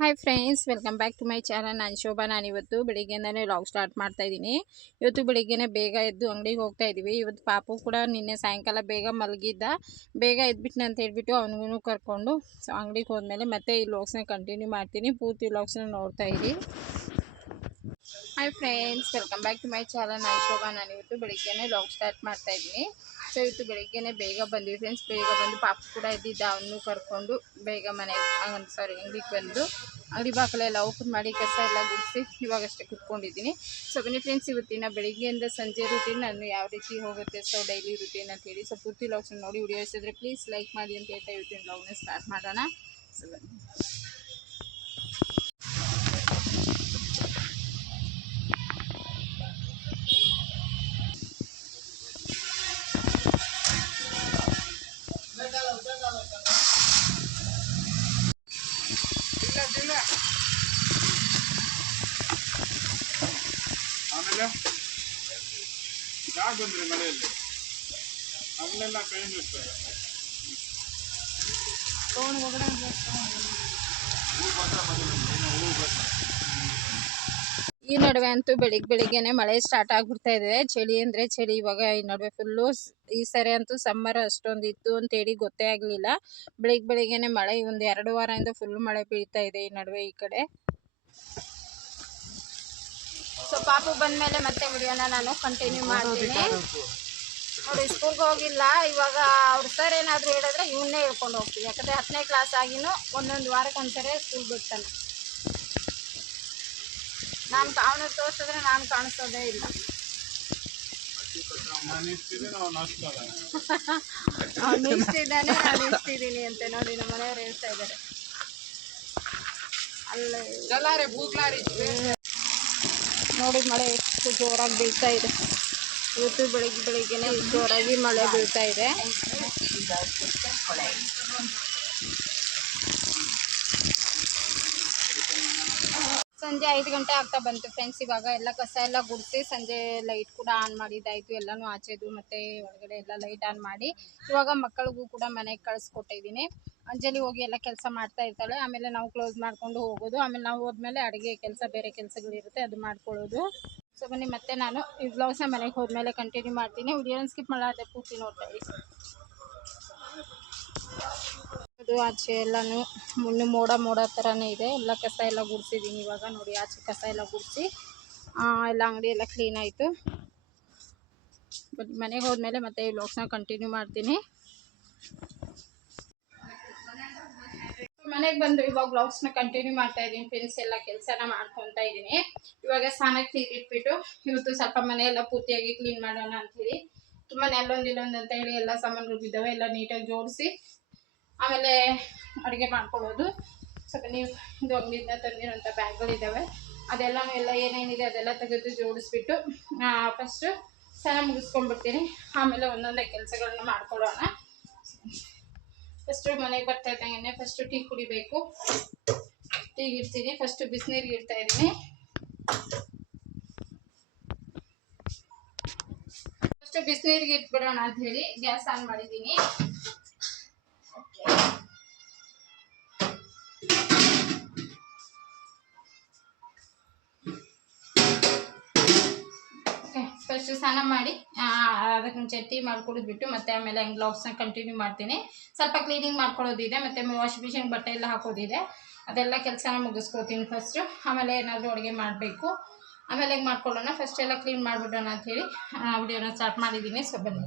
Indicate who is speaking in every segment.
Speaker 1: Hi friends welcome back to my channel ನಾನು ಶೋಭಾ. ನಾನು ಇವತ್ತು ಬೆಳಿಗ್ಗೆಯಿಂದನೇ ಲಾಗ್ ಸ್ಟಾರ್ಟ್ ಮಾಡ್ತಾ ಇದ್ದೀನಿ. ಇವತ್ತು ಬೆಳಿಗ್ಗೆನೇ ಬೇಗ ಎದ್ದು ಅಂಗಡಿಗೆ ಹೋಗ್ತಾ ಇದ್ದೀವಿ. ಇವತ್ತು ಪಾಪು ಕೂಡ ನಿನ್ನೆ ಸಾಯಂಕಾಲ ಬೇಗ ಮಲಗಿದ್ದ. ಬೇಗ ಎದ್ಬಿಟ್ನೆ ಅಂತ ಹೇಳ್ಬಿಟ್ಟು ಅವನಿಗೂ ಕರ್ಕೊಂಡು ಸೊ ಅಂಗಡಿಗೆ ಹೋದ್ಮೇಲೆ ಮತ್ತೆ ಈ ಲಾಗ್ಸ್ನ ಕಂಟಿನ್ಯೂ ಮಾಡ್ತೀನಿ. ಪೂರ್ತಿ ಲಾಗ್ಸ್ನ ನೋಡ್ತಾ ಇದ್ದೀನಿ hi friends welcome back to my channel ನಾನು ಶೋಭಾ. ನಾನು ಇವತ್ತು ಬೆಳಿಗ್ಗೆನೇ ಲಾಗ್ ಸ್ಟಾರ್ಟ್ ಮಾಡ್ತಾ ಇದ್ದೀನಿ. ಸೊ ಇವತ್ತು ಬೆಳಿಗ್ಗೆನೇ ಬೇಗ ಬಂದ್ವಿ ಫ್ರೆಂಡ್ಸ್ ಬೇಗ ಬಂದು ಪಾಪ ಕೂಡ ಇದ್ದಿದ್ದ, ಅವನು ಕರ್ಕೊಂಡು ಬೇಗ ಮನೆಗೆ ಸಾರಿ ಅಂಗಡಿಗೆ ಬಂದು ಅಂಗಡಿ ಬಾಕಲೆಲ್ಲ ಓಪನ್ ಮಾಡಿ ಕಸ ಎಲ್ಲ ಗುಡಿಸಿ ಇವಾಗಷ್ಟೇ ಕುತ್ಕೊಂಡಿದ್ದೀನಿ. ಸೊ ಬನ್ನಿ ಫ್ರೆಂಡ್ಸ್ ಇವತ್ತಿನ ಬೆಳಿಗ್ಗೆಯಿಂದ ಸಂಜೆ ರೂಟೀನ್ ನಾನು ಯಾವ ರೀತಿ ಹೋಗುತ್ತೆ ಸೊ ಡೈಲಿ ರೂಟೀನ್ ಅಂತ ಹೇಳಿ ಸೊ ಪೂರ್ತಿ ಲಾಗ್ಸ್ ನೋಡಿ ವಿಡಿಯೋ ಇಷ್ಟಿದ್ರೆ ಪ್ಲೀಸ್ ಲೈಕ್ ಮಾಡಿ ಅಂತ ಹೇಳ್ತಾ ಇವತ್ತಿನ ಲಾಗ್ನ ಸ್ಟಾರ್ಟ್ ಮಾಡೋಣ. ಸೊ ಬನ್ನಿ.
Speaker 2: ಯಾಕೆ ಬಂದ್ರಿ ಕೈ ನಿಲ್ತದೆ
Speaker 1: ಈ ನಡುವೆ ಅಂತೂ ಬೆಳಿಗ್ಗೆ ಬೆಳಿಗ್ಗೆನೆ ಮಳೆ ಸ್ಟಾರ್ಟ್ ಆಗ್ಬಿಡ್ತಾ ಇದೆ. ಚಳಿ ಅಂದ್ರೆ ಚಳಿ. ಇವಾಗ ಈ ನಡುವೆ ಫುಲ್ಲು ಈ ಸರಿ ಅಂತೂ ಸಮ್ಮರ್ ಅಷ್ಟೊಂದು ಇತ್ತು ಅಂತೇಳಿ ಗೊತ್ತೇ ಆಗಲಿಲ್ಲ. ಬೆಳಿಗ್ಗೆ ಬೆಳಿಗ್ಗೆನೆ ಮಳೆ ಒಂದು ಎರಡು ವಾರದಿಂದ ಫುಲ್ ಮಳೆ ಬೀಳ್ತಾ ಇದೆ ಈ ನಡುವೆ ಈ ಕಡೆ. ಸೊ ಪಾಪು ಬಂದ್ಮೇಲೆ ಮತ್ತೆ ವಿಡಿಯೋನ ನಾನು ಕಂಟಿನ್ಯೂ ಮಾಡ್ತೀನಿ. ನೋಡಿ ಸ್ಕೂಲ್ಗೆ ಹೋಗಿಲ್ಲ. ಇವಾಗ ಅವ್ರ ಸರ್ ಏನಾದರೂ ಹೇಳಿದ್ರೆ ಇವನ್ನೇ ಹೇಳ್ಕೊಂಡು ಹೋಗ್ತೀವಿ ಯಾಕಂದರೆ ಹತ್ತನೇ ಕ್ಲಾಸ್ ಆಗಿನೂ ಒಂದೊಂದು ವಾರಕ್ಕೆ ಒಂದ್ಸರಿ ಸ್ಕೂಲ್ ಬಿಡ್ತಾನೆ. ನಾನು ಅವನ ತೋರಿಸಿದ್ರೆ ನಾನು ಕಾಣಿಸೋದೇ ಇಲ್ಲ. ಅವ್ನು ಇಷ್ಟಿದ್ದಾನೆ, ನಾನು ಅಂತ ನೋಡಿ ನಮ್ಮ ಮನೆಯವ್ರು ಹೇಳ್ತಾ ಇದ್ದಾರೆ. ಅಲ್ಲೇ. ನೋಡಿ ಮಳೆ ಎಷ್ಟು ಜೋರಾಗಿ ಬೀಳ್ತಾ ಇದೆ. ಇವತ್ತು ಬೆಳಿಗ್ಗೆ ಬೆಳಿಗ್ಗೆನೆ ಜೋರಾಗಿ ಮಳೆ ಬೀಳ್ತಾ ಇದೆ. ಸಂಜೆ ಐದು ಗಂಟೆ ಆಗ್ತಾ ಬಂತು ಫ್ರೆಂಡ್ಸ್ ಇವಾಗ. ಎಲ್ಲ ಕಸ ಎಲ್ಲ ಗುಡಿಸಿ ಸಂಜೆ ಲೈಟ್ ಕೂಡ ಆನ್ ಮಾಡಿದ್ದಾಯ್ತು ಎಲ್ಲನೂ ಆಚೆದು ಮತ್ತೆ ಒಳಗಡೆ ಎಲ್ಲ ಲೈಟ್ ಆನ್ ಮಾಡಿ. ಇವಾಗ ಮಕ್ಕಳಿಗೂ ಕೂಡ ಮನೆಗೆ ಕಳಿಸ್ಕೊಟ್ಟಿದ್ದೀನಿ ಅಂಜಲಿ ಹೋಗಿ ಎಲ್ಲ ಕೆಲಸ ಮಾಡ್ತಾ ಇರ್ತಾಳೆ. ಆಮೇಲೆ ನಾವು ಕ್ಲೋಸ್ ಮಾಡ್ಕೊಂಡು ಹೋಗೋದು. ಆಮೇಲೆ ನಾವು ಹೋದ್ಮೇಲೆ ಅಡುಗೆ ಕೆಲಸ ಬೇರೆ ಕೆಲಸಗಳಿರುತ್ತೆ, ಅದು ಮಾಡ್ಕೊಳ್ಳೋದು. ಸೊ ಬನ್ನಿ, ಮತ್ತೆ ನಾನು ಈ ಬ್ಲೌಸ್ನ ಮನೆಗೆ ಹೋದ್ಮೇಲೆ ಕಂಟಿನ್ಯೂ ಮಾಡ್ತೀನಿ. ವಿಡಿಯೋನ ಸ್ಕಿಪ್ ಮಾಡಾದೆ ಪೂರ್ತಿ ನೋಡ್ತಾ ಇರಿ. ಅದು ಆಚೆ ಎಲ್ಲನೂ ಮುನ್ನು ಮೋಡ ಮೋಡ ಥರನೇ ಇದೆ. ಎಲ್ಲ ಕಸ ಎಲ್ಲ ಗುಡಿಸಿದ್ದೀನಿ ಇವಾಗ ನೋಡಿ, ಆಚೆ ಕಸ ಎಲ್ಲ ಗುಡಿಸಿ ಎಲ್ಲ ಅಂಗಡಿ ಎಲ್ಲ ಕ್ಲೀನ್ ಆಯಿತು. ಬಟ್ ಮನೆಗೆ ಹೋದ್ಮೇಲೆ ಮತ್ತೆ ಈ ನ ಕಂಟಿನ್ಯೂ ಮಾಡ್ತೀನಿ. ಮನೆಗೆ ಬಂದು ಇವಾಗ ವ್ಲಾಗ್ಸ್ನ ಕಂಟಿನ್ಯೂ ಮಾಡ್ತಾ ಇದ್ದೀನಿ. ಫ್ರೆಂಡ್ಸ್ ಎಲ್ಲ ಕೆಲಸನ ಮಾಡ್ಕೊತಾ ಇದ್ದೀನಿ. ಇವಾಗ ಸ್ನಾನಕ್ಕೆ ನೀರು ಇಟ್ಬಿಟ್ಟು ಇವತ್ತು ಸ್ವಲ್ಪ ಮನೆ ಎಲ್ಲ ಪೂರ್ತಿಯಾಗಿ ಕ್ಲೀನ್ ಮಾಡೋಣ ಅಂಥೇಳಿ ತುಂಬ ಅಲ್ಲೊಂದು ಇಲ್ಲೊಂದು ಅಂತ ಹೇಳಿ ಎಲ್ಲ ಸಾಮಾನುಗಳು ಬಿದ್ದಾವೆ, ಎಲ್ಲ ನೀಟಾಗಿ ಜೋಡಿಸಿ. ಆಮೇಲೆ ಅಡುಗೆ ಮಾಡ್ಕೊಳ್ಳೋದು. ಸ್ವಲ್ಪ ನೀವು ಇದು ಅಂಗಡಿಯಿಂದ ತಂದಿರೋಂಥ ಬ್ಯಾಗ್ಗಳಿದ್ದಾವೆ ಅದೆಲ್ಲ ಎಲ್ಲ ಏನೇನಿದೆ ಅದೆಲ್ಲ ತೆಗೆದು ಜೋಡಿಸ್ಬಿಟ್ಟು ಫಸ್ಟು ಸ್ನಾನ ಮುಗಿಸ್ಕೊಂಡ್ಬಿಡ್ತೀನಿ. ಆಮೇಲೆ ಒಂದೊಂದೇ ಕೆಲಸಗಳನ್ನ ಮಾಡ್ಕೊಳ್ಳೋಣ. ಫಸ್ಟು ಮನೆಗೆ ಬರ್ತಾ ಇದ್ದಂಗೆ ಫಸ್ಟು ಟೀ ಕುಡಿಬೇಕು. ಟೀ ಇಡ್ತೀನಿ. ಫಸ್ಟು ಬಿಸಿನೀರಿಗೆ ಇಡ್ತಾ ಇದ್ದೀನಿ. ಫಸ್ಟು ಬಿಸಿನೀರಿಗೆ ಇಟ್ಬಿಡೋಣ ಅಂತ ಹೇಳಿ ಗ್ಯಾಸ್ ಆನ್ ಮಾಡಿದ್ದೀನಿ. ಫಸ್ಟ್ ಸ್ನಾನ ಮಾಡಿ ಅದಕ್ಕೆ ಚಟ್ಟಿ ಟೀ ಮಾಡ್ಕೊಡಿದ್ಬಿಟ್ಟು ಮತ್ತೆ ಆಮೇಲೆ ಹಂಗೆ ಗ್ಲೌಸ್ನ ಕಂಟಿನ್ಯೂ ಮಾಡ್ತೀನಿ. ಸ್ವಲ್ಪ ಕ್ಲೀನಿಂಗ್ ಮಾಡ್ಕೊಳ್ಳೋದಿದೆ ಮತ್ತು ವಾಷಿಂಗ್ ಮಿಷಿನ್ ಬಟ್ಟೆ ಎಲ್ಲ ಹಾಕೋದಿದೆ. ಅದೆಲ್ಲ ಕೆಲಸನ ಮುಗಿಸ್ಕೊತೀನಿ ಫಸ್ಟು ಆಮೇಲೆ ಏನಾದರೂ ಅಡುಗೆ ಮಾಡಬೇಕು. ಆಮೇಲೆ ಹೆಂಗೆ ಮಾಡ್ಕೊಳ್ಳೋಣ? ಫಸ್ಟ್ ಎಲ್ಲ ಕ್ಲೀನ್ ಮಾಡಿಬಿಡೋಣ ಅಂಥೇಳಿ ವಿಡಿಯೋನ ಸ್ಟಾರ್ಟ್ ಮಾಡಿದ್ದೀನಿ ಸೊ ಬನ್ನಿ.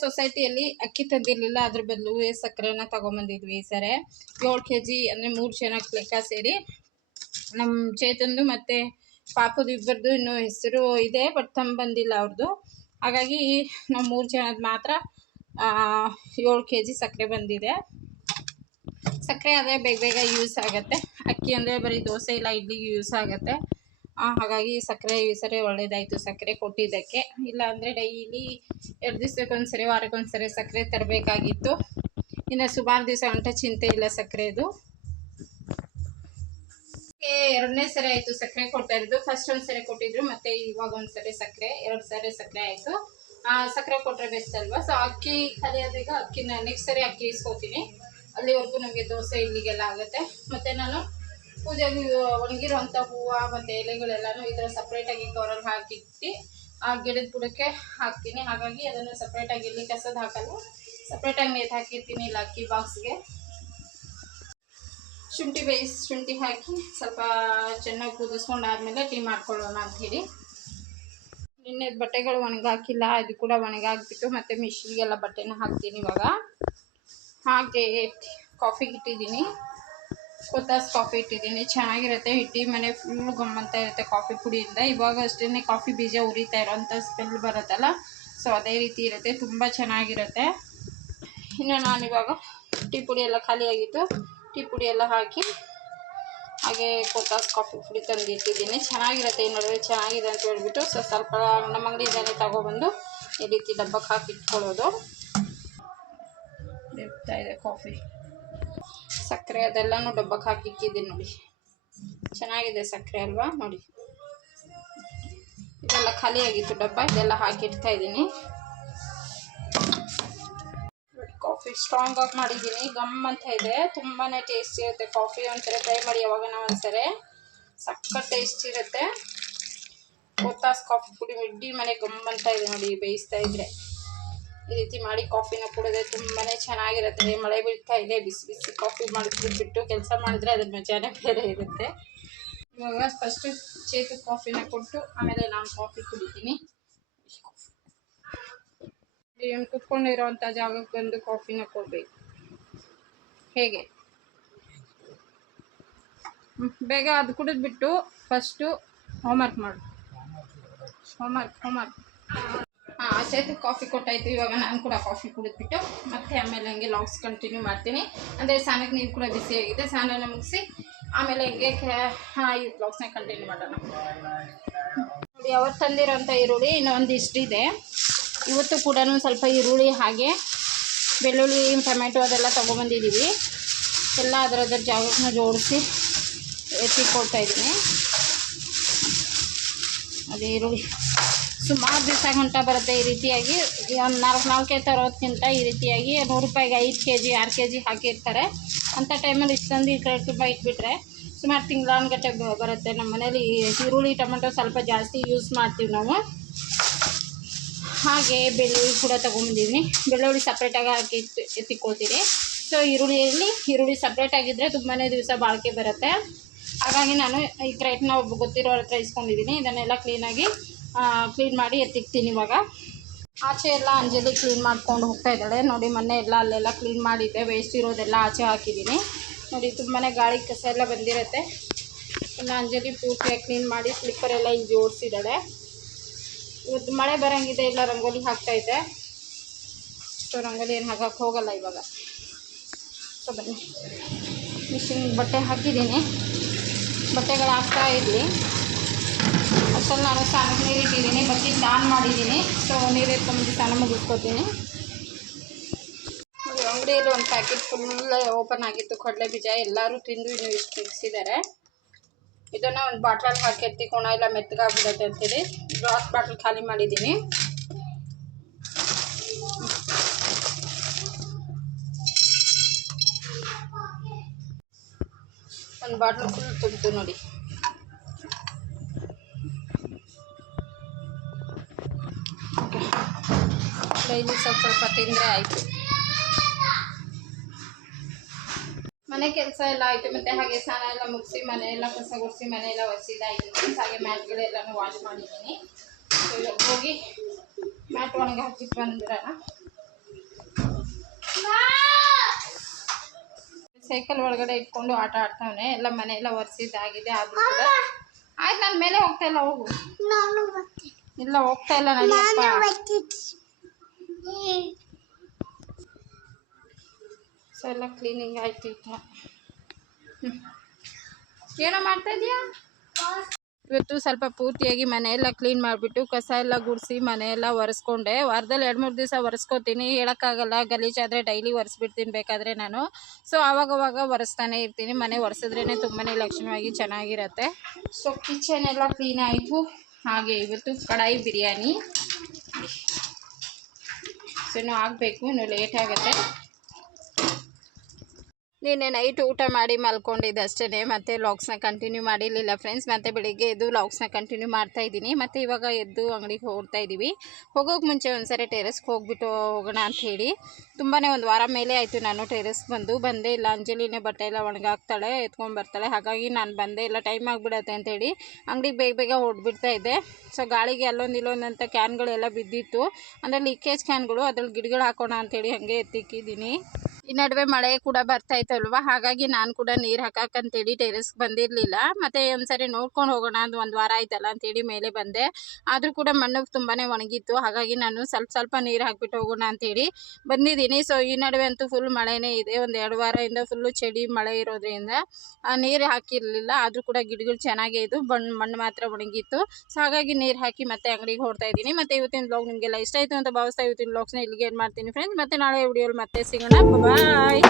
Speaker 1: ಸೊಸೈಟಿಯಲ್ಲಿ ಅಕ್ಕಿ ತಂದಿರಲಿಲ್ಲ, ಅದ್ರ ಬದಲು ಸಕ್ಕರೆನ ತೊಗೊಂಬಂದಿದ್ವಿ ಈ ಸರಿ. ಏಳು ಕೆ ಜಿ ಅಂದರೆ ಮೂರು ಜನಕ್ಕೆ ಲೆಕ್ಕ ಸೇರಿ ನಮ್ಮ ಚೇತಂದು ಮತ್ತು ಪಾಪುದು ಇಬ್ಬರದು ಇನ್ನೂ ಹೆಸರು ಇದೆ ಬಟ್ ತಂಬಂದಿಲ್ಲ ಅವ್ರದ್ದು ಹಾಗಾಗಿ ನಾವು ಮೂರು ಜನದ ಮಾತ್ರ ಏಳು ಕೆ ಜಿ ಸಕ್ಕರೆ ಬಂದಿದೆ. ಸಕ್ಕರೆ ಆದರೆ ಬೇಗ ಬೇಗ ಯೂಸ್ ಆಗುತ್ತೆ. ಅಕ್ಕಿ ಅಂದರೆ ಬರೀ ದೋಸೆ ಇಲ್ಲ, ಇಡ್ಲಿಗೆ ಯೂಸ್ ಆಗುತ್ತೆ. ಹಾಗಾಗಿ ಸಕ್ಕರೆ ಈ ಸರಿ ಒಳ್ಳೇದಾಯಿತು ಸಕ್ಕರೆ ಕೊಟ್ಟಿದ್ದಕ್ಕೆ. ಇಲ್ಲ ಅಂದರೆ ಡೈಲಿ ಎರಡು ದಿವ್ಸಕ್ಕೊಂದ್ಸರಿ, ವಾರಕ್ಕೊಂದ್ಸರಿ ಸಕ್ಕರೆ ತರಬೇಕಾಗಿತ್ತು. ಇನ್ನು ಸುಮಾರು ದಿವಸ ಗಂಟ ಚಿಂತೆ ಇಲ್ಲ ಸಕ್ಕರೆದು ಎರಡನೇ ಸರಿ ಆಯಿತು ಸಕ್ಕರೆ ಕೊಡ್ತಾ ಇರೋದು. ಫಸ್ಟ್ ಒಂದು ಸರಿ ಕೊಟ್ಟಿದ್ರು, ಮತ್ತೆ ಇವಾಗ ಒಂದು ಸರಿ ಸಕ್ಕರೆ, ಎರಡು ಸರಿ ಸಕ್ಕರೆ ಆಯಿತು. ಸಕ್ಕರೆ ಕೊಟ್ಟರೆ ಬೆಸ್ಟ್ ಅಲ್ವಾ? ಸೊ ಅಕ್ಕಿ ಖಾಲಿ ಆದಾಗ ಅಕ್ಕಿನ ನೆಕ್ಸ್ಟ್ ಸರಿ ಅಕ್ಕಿ ಇಸ್ಕೊತೀನಿ. ಅಲ್ಲಿವರೆಗೂ ನಮಗೆ ದೋಸೆ ಇಲ್ಲಿಗೆಲ್ಲ ಆಗುತ್ತೆ. ಮತ್ತು ನಾನು ಪೂಜೆಗೆ ಒಣಗಿರುವಂಥ ಹೂವು, ಮತ್ತು ಎಲೆಗಳೆಲ್ಲನೂ ಥರ ಸಪ್ರೇಟಾಗಿ ಕವರಲ್ಲಿ ಹಾಕಿಟ್ಟು, ಆ ಗಿಡದ ಬುಡಕ್ಕೆ ಹಾಕ್ತೀನಿ. ಹಾಗಾಗಿ ಅದನ್ನು ಸಪ್ರೇಟಾಗಿ ಇಲ್ಲಿ ಕಸದ ಹಾಕಲ್ಲ ಸಪ್ರೇಟಾಗಿ ನೇತು ಹಾಕಿರ್ತೀನಿ ಇಲ್ಲ ಅಕ್ಕಿ ಬಾಕ್ಸ್ಗೆ ಶುಂಠಿ ಬೇಯಿಸಿ, ಶುಂಠಿ ಹಾಕಿ ಸ್ವಲ್ಪ ಚೆನ್ನಾಗಿ ಕುದಿಸ್ಕೊಂಡಾದ್ಮೇಲೆ ಟೀ ಮಾಡ್ಕೊಳ್ಳೋಣ ಅಂಥೇಳಿ ನಿನ್ನೆ ಬಟ್ಟೆಗಳು ಒಣಗಾಕಿಲ್ಲ, ಅದು ಕೂಡ ಒಣಗಾಕ್ಬಿಟ್ಟು ಮತ್ತು ಮಿಷಿನ್ಗೆಲ್ಲ ಬಟ್ಟೆನ ಹಾಕ್ತೀನಿ ಇವಾಗ. ಹಾಗೆ ಕಾಫಿಗೆ ಇಟ್ಟಿದ್ದೀನಿ. ಕೊತ್ತಾಸ್ ಕಾಫಿ ಇಟ್ಟಿದ್ದೀನಿ. ಚೆನ್ನಾಗಿರುತ್ತೆ. ಹಿಟ್ಟಿ ಮನೆ ಫುಲ್ ಗಮ್ಮಂತ ಇರುತ್ತೆ ಕಾಫಿ ಪುಡಿಯಿಂದ. ಇವಾಗ ಅಷ್ಟೇ ಕಾಫಿ ಬೀಜ ಉರಿತಾ ಇರೋಂಥ ಸ್ಮೆಲ್ ಬರುತ್ತಲ್ಲ ಸೊ ಅದೇ ರೀತಿ ಇರುತ್ತೆ. ತುಂಬ ಚೆನ್ನಾಗಿರುತ್ತೆ. ಇನ್ನು ನಾನಿವಾಗ ಟೀ ಪುಡಿ ಎಲ್ಲ ಖಾಲಿಯಾಗಿತ್ತು ಟೀ ಪುಡಿ ಎಲ್ಲ ಹಾಕಿ ಹಾಗೆ ಕೊತ್ತಾಸ್ ಕಾಫಿ ಪುಡಿ ತಂದು ಇಟ್ಟಿದ್ದೀನಿ. ಚೆನ್ನಾಗಿರುತ್ತೆ ಏನು ನೋಡಿದ್ರೆ ಚೆನ್ನಾಗಿದೆ ಅಂತ ಹೇಳ್ಬಿಟ್ಟು ಸೊ ಸ್ವಲ್ಪ ನಮ್ಮ ಅಂಗಡಿಯಿಂದಲೇ ತಗೊಬಂದು ಈ ರೀತಿ ಡಬ್ಬಕ್ಕೆ ಹಾಕಿ ಇಟ್ಕೊಳ್ಳೋದು. ಇರ್ತಾ ಇದೆ ಕಾಫಿ. ಸಕ್ಕರೆ ಅದೆಲ್ಲನೂ ಡಬ್ಬಕ್ಕೆ ಹಾಕಿ ಇಟ್ಟಿದ್ದೀನಿ ನೋಡಿ. ಚೆನ್ನಾಗಿದೆ ಸಕ್ಕರೆ ಅಲ್ವಾ ನೋಡಿ. ಇದೆಲ್ಲ ಖಾಲಿಯಾಗಿತ್ತು ಡಬ್ಬ, ಇದೆಲ್ಲ ಹಾಕಿ ಇಡ್ತಾ ಇದ್ದೀನಿ. ಕಾಫಿ ಸ್ಟ್ರಾಂಗ್ ಆಗಿ ಮಾಡಿದ್ದೀನಿ. ಗಮ್ ಅಂತ ಇದೆ. ತುಂಬಾ ಟೇಸ್ಟಿ ಇರುತ್ತೆ ಕಾಫಿ. ಒಂಥರ ಟ್ರೈ ಮಾಡಿ ಯಾವಾಗನ ಒಂದ್ಸರಿ. ಸಕ್ಕ ಟೇಸ್ಟ್ ಇರುತ್ತೆ. ಕೊತ್ತಾಸ್ ಕಾಫಿ ಪುಡಿ ಮಿಡ್ಡಿ ಮನೆ ಗಮ್ ಅಂತ ಇದೆ ನೋಡಿ, ಬೇಯಿಸ್ತಾ ಇದ್ರೆ. ಈ ರೀತಿ ಮಾಡಿ ಕಾಫಿನ ಕುಡಿದ್ರೆ ತುಂಬಾ ಚೆನ್ನಾಗಿರುತ್ತೆ. ಮಳೆ ಬೀಳ್ತಾ ಇದೆ. ಬಿಸಿ ಬಿಸಿ ಕಾಫಿ ಮಾಡಿಬಿಟ್ಟು ಕೆಲಸ ಮಾಡಿದ್ರೆ ಅದ್ರ ಮಜಾನೇ ಬೇರೆ ಇರುತ್ತೆ. ಇವಾಗ ಫಸ್ಟು ಚೇತು ಕಾಫಿನ ಕೊಟ್ಟು ಆಮೇಲೆ ನಾನು ಕಾಫಿ ಕುಡಿತೀನಿ. ಕುತ್ಕೊಂಡಿರೋಂಥ ಜಾಗಕ್ಕೆ ಬಂದು ಕಾಫಿನ ಕೊಡಬೇಕು. ಹೇಗೆ? ಬೇಗ ಅದು ಕುಡಿದ್ಬಿಟ್ಟು ಫಸ್ಟು ಹೋಮ್ವರ್ಕ್ ಮಾಡು. ಹೋಮ್ವರ್ಕ್ ಹೋಮ್ವರ್ಕ್ ಹಾಂ ಆಚೆದು ಕಾಫಿ ಕೊಟ್ಟಾಯ್ತು. ಇವಾಗ ನಾನು ಕೂಡ ಕಾಫಿ ಕುಡಿದ್ಬಿಟ್ಟು ಮತ್ತೆ ಆಮೇಲೆ ಹಂಗೆ ಲಾಗ್ಸ್ ಕಂಟಿನ್ಯೂ ಮಾಡ್ತೀನಿ. ಅಂದರೆ ಸ್ನಾನಕ್ಕೆ ನೀರು ಕೂಡ ಬಿಸಿ ಆಗಿದೆ. ಸ್ನಾನನ ಮುಗಿಸಿ ಆಮೇಲೆ ಹಿಂಗೆ ಹಾಂ, ಈ ಬ್ಲಾಗ್ಸ್ನ ಕಂಟಿನ್ಯೂ ಮಾಡೋಣ. ನೋಡಿ, ಅವತ್ತು ತಂದಿರೋಂಥ ಈರುಳ್ಳಿ ಇನ್ನೊಂದು ಇಷ್ಟಿದೆ ಇವತ್ತು ಕೂಡ ಸ್ವಲ್ಪ ಈರುಳ್ಳಿ ಹಾಗೆ, ಬೆಳ್ಳುಳ್ಳಿ ಟೊಮೆಟೊ ಅದೆಲ್ಲ ತೊಗೊಬಂದಿದ್ದೀವಿ. ಎಲ್ಲ ಅದರದ್ರ ಜಾಗನ ಜೋಡಿಸಿ ಎತ್ತಿಕೊಡ್ತಾ ಇದ್ದೀನಿ. ಅದೇ ಈರುಳ್ಳಿ. ಸುಮಾರು ದಿವಸ ಗಂಟ ಬರುತ್ತೆ ಈ ರೀತಿಯಾಗಿ. ಒಂದು ನಾಲ್ಕು ನಾಲ್ಕೇ ತರೋದಕ್ಕಿಂತ ಈ ರೀತಿಯಾಗಿ ನೂರು ರೂಪಾಯಿಗೆ ಐದು ಕೆ ಜಿ ಆರು ಕೆ ಜಿ ಹಾಕಿರ್ತಾರೆ. ಅಂಥ ಟೈಮಲ್ಲಿ ಇಷ್ಟೊಂದು ಕಡೆ ರೂಪಾಯಿ ಇಟ್ಬಿಟ್ರೆ ಸುಮಾರು ತಿಂಗಳಾನ್ಗಟ್ಟೆ ಬರುತ್ತೆ. ನಮ್ಮ ಮನೇಲಿ ಈರುಳ್ಳಿ ಟೊಮೆಟೊ ಸ್ವಲ್ಪ ಜಾಸ್ತಿ ಯೂಸ್ ಮಾಡ್ತೀವಿ ನಾವು. ಹಾಗೆ ಬೆಳ್ಳುಳ್ಳಿ ಕೂಡ ತೊಗೊಂಬಂದಿದ್ದೀನಿ. ಬೆಳ್ಳುಳ್ಳಿ ಸಪ್ರೇಟಾಗಿ ಹಾಕಿ ಎತ್ತಿ, ಎತ್ತಿಕೊಳ್ತೀನಿ. ಸೊ ಈರುಳ್ಳಿಯಲ್ಲಿ ಈರುಳ್ಳಿ ಸಪ್ರೇಟಾಗಿದ್ದರೆ ತುಂಬಾ ದಿವಸ ಬಾಳಿಕೆ ಬರುತ್ತೆ. ಹಾಗಾಗಿ ನಾನು ಈ ಕ್ರೈಟ್ನ ಒಬ್ಬ ಗೊತ್ತಿರೋ ಹತ್ರ ಇಸ್ಕೊಂಡಿದ್ದೀನಿ. ಇದನ್ನೆಲ್ಲ ಕ್ಲೀನಾಗಿ ಕ್ಲೀನ್ ಮಾಡಿ ಎತ್ತಿಕ್ತೀನಿ ಇವಾಗ. ಆಚೆ ಎಲ್ಲ ಅಂಜಲಿ ಕ್ಲೀನ್ ಮಾಡ್ಕೊಂಡು ಹೋಗ್ತಾ ಇದ್ದಾಳೆ. ನೋಡಿ, ಮೊನ್ನೆ ಎಲ್ಲ ಅಲ್ಲೆಲ್ಲ ಕ್ಲೀನ್ ಮಾಡಿದ್ದೆ. ವೇಸ್ಟ್ ಇರೋದೆಲ್ಲ ಆಚೆ ಹಾಕಿದ್ದೀನಿ. ನೋಡಿ ತುಂಬಾ ಗಾಳಿ ಕಸ ಎಲ್ಲ ಬಂದಿರುತ್ತೆ. ಇನ್ನು ಅಂಜಲಿ ಪೂರ್ತಿಯಾಗಿ ಕ್ಲೀನ್ ಮಾಡಿ ಸ್ಲಿಪ್ಪರ್ ಎಲ್ಲ ಇಲ್ಲಿ ಜೋಡಿಸಿದ್ದಾಳೆ. ಇವತ್ತು ಮಳೆ ಬರೋಂಗಿದೆ ಇಲ್ಲ ರಂಗೋಲಿ ಹಾಕ್ತಾ ಇದ್ದೆ ಸೊ, ರಂಗೋಲಿ ಏನು ಹಾಕಕ್ಕೆ ಹೋಗಲ್ಲ ಇವಾಗ. ಸೊ, ಬನ್ನಿ. ಮಿಷಿನ್ ಬಟ್ಟೆ ಹಾಕಿದ್ದೀನಿ. ಬಟ್ಟೆಗಳು ಹಾಕ್ತಾ ಇರಲಿ ಅಷ್ಟಲ್ಲಿ ನಾನು ಸ್ನಾನಕ್ಕೆ ನೀರಿಟ್ಟಿದ್ದೀನಿ ಬಕೆಟ್ ಆನ್ ಮಾಡಿದ್ದೀನಿ. ಸೊ, ನೀರು ಎತ್ಕೊಂಡ್ಬಿಟ್ಟು ಸ್ನಾನ ಮುಗಿಸ್ಕೊತೀನಿ. ಅಂಗಡಿಯಲ್ಲಿ ಒಂದು ಪ್ಯಾಕೆಟ್ ಫುಲ್ ಓಪನ್ ಆಗಿತ್ತು. ಕಡಲೆ ಬೀಜ ಎಲ್ಲರೂ ತಿಂದು ಇನ್ನು ಇಷ್ಟು ಇರಿಸಿದ್ದಾರೆ ಇದನ್ನು ಒಂದು ಬಾಟ್ಲಲ್ಲಿ ಹಾಕಿ ಎತ್ತಿಕೋಣ ಇಲ್ಲ ಮೆತ್ತಗಾಗ್ಬಿಡುತ್ತೆ ಅಂತೇಳಿ ಗ್ಲಾಸ್ ಬಾಟ್ಲ್ ಖಾಲಿ ಮಾಡಿದ್ದೀನಿ. ಒಂದು ಬಾಟ್ಲ್ ಫುಲ್ ತುಂಬಿತು ನೋಡಿ. ಡೈಲಿ ಸ್ವಲ್ಪ ಸ್ವಲ್ಪ ತಿಂದರೆ ಆಯಿತು. ಮನೆ ಕೆಲಸ ಎಲ್ಲ ಆಯಿತು ಮತ್ತೆ ಹಾಗೆ ಸ್ನಾನ ಎಲ್ಲ ಮುಗಿಸಿ ಮನೆ ಎಲ್ಲ ಕಸ ಗುಡಿಸಿ ಮನೆ ಎಲ್ಲ ಒಸಿದಾಯಿತು ಹಾಗೆ ಮ್ಯಾಟ್ಗಳೆಲ್ಲನೂ ವಾಶ್ ಮಾಡಿದ್ದೀನಿ. ಹೋಗಿ ಮ್ಯಾಟ್ ಒಣಗಿ ಹಾಕಿಟ್ಟು ಬಂದಿರಲ್ಲ ಸೈಕಲ್ ಒಳಗಡೆ ಇಟ್ಕೊಂಡು ಆಟ ಆಡ್ತಾವನೆ. ಎಲ್ಲ ಮನೆ ಎಲ್ಲ ಒರೆಸಿದ್ದಾಗಿದೆ ಆದರೂ ಕೂಡ ಆಯ್ತು ನಾನು ಮೇಲೆ ಹೋಗ್ತಾ ಇಲ್ಲ ಹೋಗು. ಇಲ್ಲ ಹೋಗ್ತಾ ಇಲ್ಲ ನಡಿಯಪ್ಪ. ಸೊ ಎಲ್ಲ ಕ್ಲೀನಿಂಗ್ ಆಯ್ತು ಈಗ. ಏನೋ ಮಾಡ್ತಾ ಇದೀಯಾ ಇವತ್ತು ಸ್ವಲ್ಪ ಪೂರ್ತಿಯಾಗಿ ಮನೆಯೆಲ್ಲ ಕ್ಲೀನ್ ಮಾಡಿಬಿಟ್ಟು ಕಸ ಎಲ್ಲ ಗುಡಿಸಿ ಮನೆಯೆಲ್ಲ ಒರೆಸ್ಕೊಂಡೆ. ವಾರದಲ್ಲಿ ಎರಡು, ಮೂರು ದಿವಸ ಒರೆಸ್ಕೋತೀನಿ. ಹೇಳೋಕ್ಕಾಗಲ್ಲ ಗಲೀಜಾದರೆ ಡೈಲಿ ಒರೆಸ್ಬಿಡ್ತೀನಿ ಬೇಕಾದರೆ ನಾನು. ಸೊ ಆವಾಗವಾಗ ಒರೆಸ್ತಾನೆ ಇರ್ತೀನಿ. ಮನೆ ಒರೆಸಿದ್ರೇ ತುಂಬಾ ಲಕ್ಷಣವಾಗಿ ಚೆನ್ನಾಗಿರುತ್ತೆ. ಸೊ ಕಿಚನ್ ಎಲ್ಲ ಕ್ಲೀನ್ ಆಯಿತು. ಹಾಗೆ ಇವತ್ತು ಕಡಾಯಿ ಬಿರಿಯಾನಿ. ಸೊ ಇನ್ನೂ ಆಗಬೇಕು, ಇನ್ನು ಲೇಟ್ ಆಗುತ್ತೆ. ನಿನ್ನೆ ನೈಟ್ ಊಟ ಮಾಡಿ ಮಲ್ಕೊಂಡಿದ್ದೆ ಅಷ್ಟೇ ಮತ್ತೆ ಲಾಗ್ಸ್ನ ಕಂಟಿನ್ಯೂ ಮಾಡಿರಲಿಲ್ಲ ಫ್ರೆಂಡ್ಸ್ ಮತ್ತೆ ಬೆಳಿಗ್ಗೆ ಎದ್ದು ಲಾಕ್ಸ್ನ ಕಂಟಿನ್ಯೂ ಮಾಡ್ತಾ ಇದ್ದೀನಿ. ಮತ್ತು ಇವಾಗ ಎದ್ದು ಅಂಗಡಿಗೆ ಹೋಗ್ತಾ ಇದ್ದೀವಿ. ಹೋಗೋಕೆ ಮುಂಚೆ ಒಂದ್ಸರಿ ಟೆರೆಸ್ಗೆ ಹೋಗ್ಬಿಟ್ಟು ಹೋಗೋಣ ಅಂತ ಹೇಳಿ. ತುಂಬಾ ಒಂದು ವಾರ ಮೇಲೆ ಆಯಿತು ನಾನು ಟೆರೆಸ್ಗೆ ಬಂದು. ಬಂದೇ ಇಲ್ಲ. ಅಂಜಲಿನೇ ಬಟ್ಟೆ ಎಲ್ಲ ಒಣಗಾಕ್ತಾಳೆ, ಎತ್ಕೊಂಡು ಬರ್ತಾಳೆ. ಹಾಗಾಗಿ ನಾನು ಬಂದೇ ಇಲ್ಲ. ಟೈಮ್ ಆಗಿಬಿಡತ್ತೆ ಅಂತೇಳಿ ಅಂಗಡಿಗೆ ಬೇಗ ಬೇಗ ಹೊಡ್ಬಿಡ್ತಾ ಇದ್ದೆ. ಸೊ ಗಾಳಿಗೆ ಅಲ್ಲೊಂದು ಇಲ್ಲೊಂದು ಅಂತ ಕ್ಯಾನ್ಗಳೆಲ್ಲ ಬಿದ್ದಿತ್ತು. ಅಂದರೆ ಲೀಕೇಜ್ ಕ್ಯಾನ್ಗಳು ಅದ್ರಲ್ಲಿ ಗಿಡಗಳು ಹಾಕೋಣ ಅಂಥೇಳಿ ಹಾಗೆ ಎತ್ತಿಕ್ಕಿದ್ದೀನಿ. ಈ ನಡುವೆ ಮಳೆ ಕೂಡ ಬರ್ತಾ ಇತ್ತಲ್ವ? ಹಾಗಾಗಿ ನಾನು ಕೂಡ ನೀರು ಹಾಕಕ್ಕಂತೇಳಿ ಟೆರೆಸ್ಗೆ ಬಂದಿರಲಿಲ್ಲ. ಮತ್ತೆ ಒಂದ್ಸರಿ ನೋಡ್ಕೊಂಡು ಹೋಗೋಣ ಅದು ಒಂದು ವಾರ ಆಯ್ತಲ್ಲ ಅಂತೇಳಿ ಮೇಲೆ ಬಂದೆ. ಆದರೂ ಕೂಡ ಮಣ್ಣು ತುಂಬಾ ಒಣಗಿತ್ತು. ಹಾಗಾಗಿ ನಾನು ಸ್ವಲ್ಪ ಸ್ವಲ್ಪ ನೀರು ಹಾಕ್ಬಿಟ್ಟು ಹೋಗೋಣ ಅಂತೇಳಿ ಬಂದಿದ್ದೀನಿ. ಸೊ ಈ ನಡುವೆ ಅಂತೂ ಫುಲ್ ಮಳೆನೇ ಇದೆ. ಒಂದು ಎರಡು ವಾರದಿಂದ ಫುಲ್ಲು ಚಳಿ, ಮಳೆ ಇರೋದ್ರಿಂದ ನೀರು ಹಾಕಿರಲಿಲ್ಲ. ಆದರೂ ಕೂಡ ಗಿಡಗಳು ಚೆನ್ನಾಗೇ ಇದು ಮಣ್ಣು ಮಣ್ಣು ಮಾತ್ರ ಒಣಗಿತ್ತು. ಸೊ ಹಾಗಾಗಿ ನೀರು ಹಾಕಿ ಮತ್ತೆ ಅಂಗಡಿಗೆ ಹೋಗ್ತಾ ಇದ್ದೀನಿ. ಮತ್ತು ಇವತ್ತಿನ ಬ್ಲಾಗ್ ನಿಮಗೆಲ್ಲ ಇಷ್ಟ ಆಯಿತು ಅಂತ ಭಾವಿಸ್ತಾ ಇವತ್ತಿನ ಬ್ಲಾಗ್ಸ್ನ ಇಲ್ಲಿಗೆ ಏನು ಮಾಡ್ತೀನಿ ಫ್ರೆಂಡ್ಸ್ ಮತ್ತೆ ನಾಳೆ ವಿಡಿಯೋಲಿ ಮತ್ತೆ ಸಿಗೋಣ. Bye!